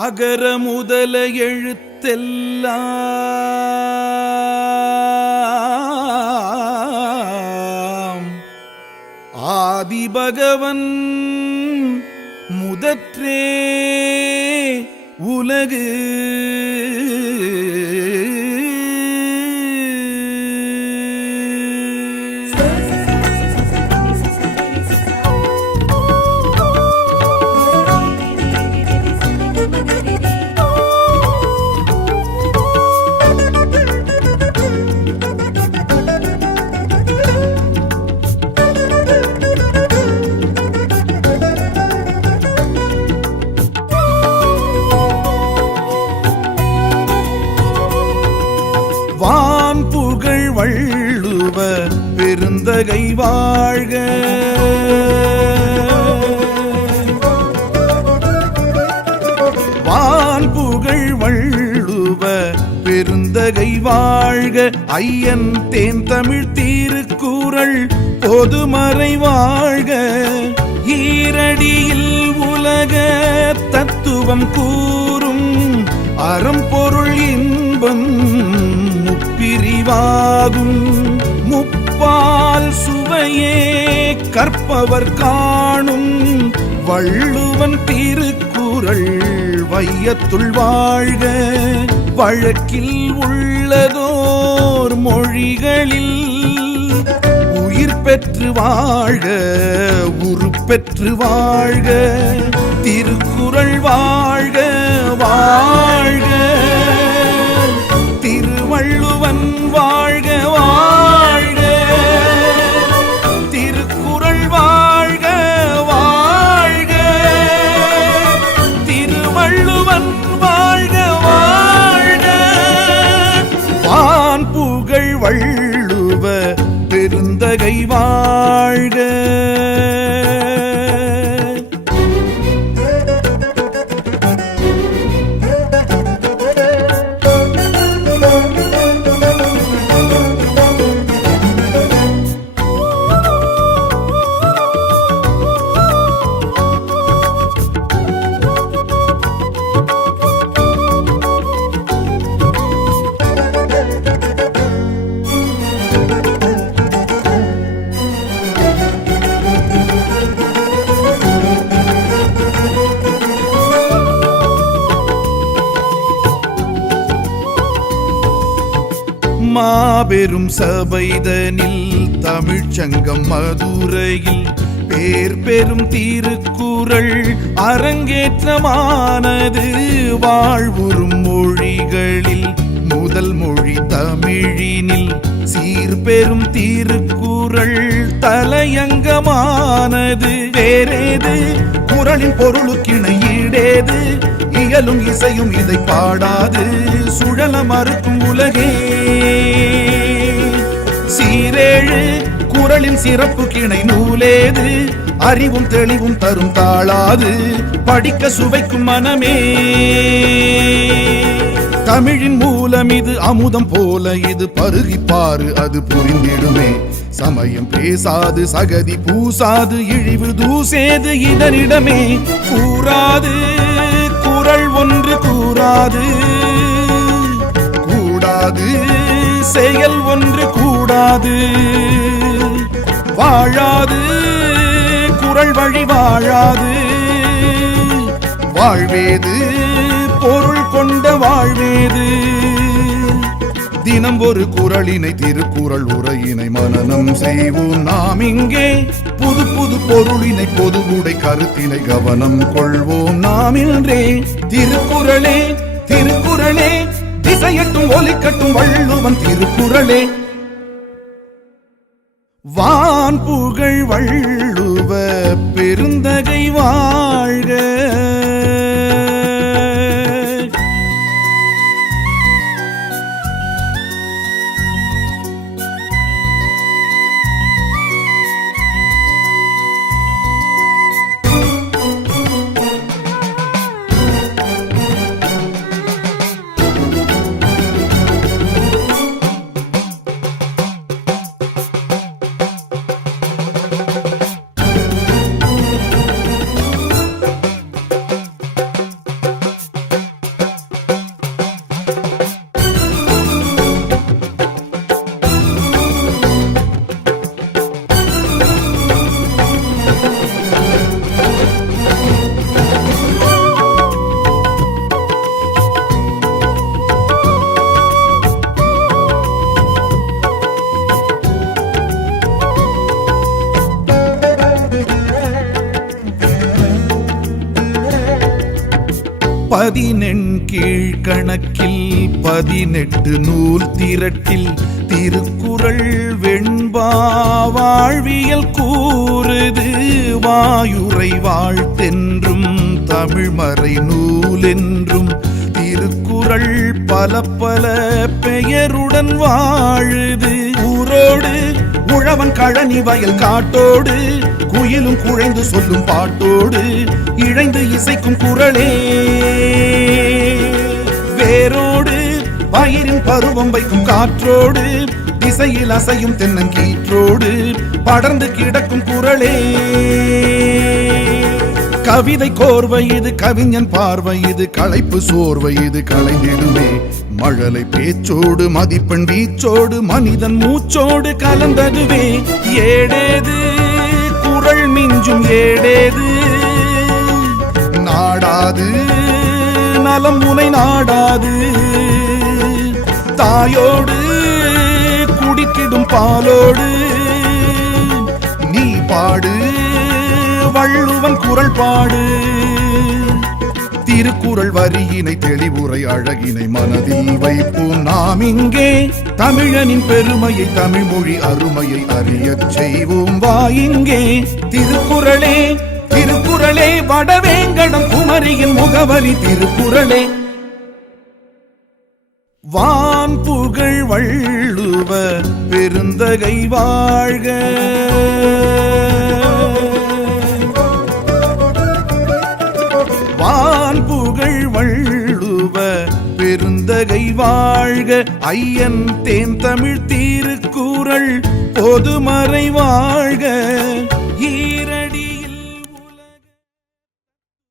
அகர முதல எழுத்தெல்லாம் ஆதிபகவன் முதற்றே உலகு. வான் புகழ் வள்ளுவ பெருந்தகை வாழ்க. வான் புகழ் வள்ளுவ பெருந்தகை வாழ்க. ஐயன் தேன் தமிழ் தீருக்குறள் பொதுமறை வாழ்க. ஈரடியில் உலக தத்துவம் கூறும் அறம்பொருள் இன்பம் முப்பிரிவாகும். முப்பால் சுவையே கற்பவர் காணும் வள்ளுவன் திருக்குறள் வையத்துள் வாழ்க. வழக்கில் உள்ளதோர் மொழிகளில் உயிர் பெற்று வாழ்க உருப்பெற்று வாழ்க. திருக்குறள் வாழ்க வாழ்க. திருவள்ளுவன் வாழ்க வாழ்க. திருக்குறள் வாழ்க வாழ்க. திருவள்ளுவன் வாழ்க வாழ்க. வான் புகழ் வள்ளுவ பெருந்தகை வாழ்க. மாபெரும் சபைதனில் தமிழ்ச்சங்கம் மதுரையில் பேர் பெரும் திருக்குறள் அரங்கேற்றமானது. வாழ்வுறும் மொழிகளில் முதல் மொழி தமிழினில் சீர்பெரும் திருக்குறள் தலையங்கமானது. வேறேது குறளின் பொருளுக்கிணை ஈடேது? இயலும் இசையும் இதை பாடாது சுழல மறுக்கும் உலகே. சீரேழு குறளின் சிறப்பு கிணை நூலேது? அறிவும் தெளிவும் தரும் தாளாது படிக்க சுவைக்கும் மனமே. தமிழின் மூலம் இது அமுதம் போல இது பருகிப்பாரு அது புரிந்திடுமே. சமயம் பேசாது சகதி பூசாது இழிவு தூசேது இதனிடமே. கூறாது குறள் ஒன்று கூறாது கூடாது செயல் ஒன்று கூடாது. வாழாது குறள் வழி வாழாது. வாழ்வேது பொருள் கொண்ட வாழ்வேது. தினம் ஒரு குறளினை திருக்குறள் உரையினை மனனம் செய்வோம் நாம் இங்கே. புது புது பொருளினை பொதுவுடை கருத்தினை கவனம் கொள்வோம் நாம் இன்றே. திருக்குறளே திருக்குறளே திசையட்டும் ஒலிக்கட்டும் வள்ளுவன் திருக்குறளே. வான் புகழ் வள்ளுவ பெருந்தகை வாழ்க. பதினெண்கீழ்கணக்கில் 18 நூல் திரட்டில் திருக்குறள் வெண்பா வாழ்வியல் கூறுது வாயுரை வாழ்த்தென்றும் தமிழ்மறை நூலென்றும் திருக்குறள் பல பல பெயருடன் வாழுது ஊரோடு உழவன் கழனி வயல் காட்டோடு குயிலும் குழைந்து சொல்லும் பாட்டோடு இழைந்து இசைக்கும் குரலே வேரோடு பயிரின் பருவம் வைக்கும் காற்றோடு திசையில் அசையும் தென்னங்கீற்றோடு படர்ந்து கிடக்கும் குரலே கவிதை கோர்வை இது கவிஞன் பார்வை இது களைப்பு சோர்வை இது களைந்திடுமே மழலை பேச்சோடு மதிப்பெண் வீச்சோடு மனிதன் மூச்சோடு கலந்ததுவே ஏடேது குரல் மிஞ்சும் ஏடேது நாடாது நலம் முனை நாடாது தாயோடு குடித்திடும் பாலோடு நீ பாடு வள்ளுவன் குரல் பாடு திருக்குறள் வரியினை தெளிவுரை அழகினை மனதில் வைப்போம் நாம் இங்கே தமிழனின் பெருமையை தமிழ்மொழி அருமையை அறியச் செய்வோம் வா இங்கே திருக்குறளே திருக்குறளே வடவேங்கடம் குமரியின் முகவரி திருக்குறளே வான் புகழ் வள்ளுவ பெருந்தகை வாழ்க வான் புகழ் வள்ளுவ பெருந்தகை வாழ்க ஐயன் தேன் தமிழ் திருக்குறள் பொதுமறை வாழ்க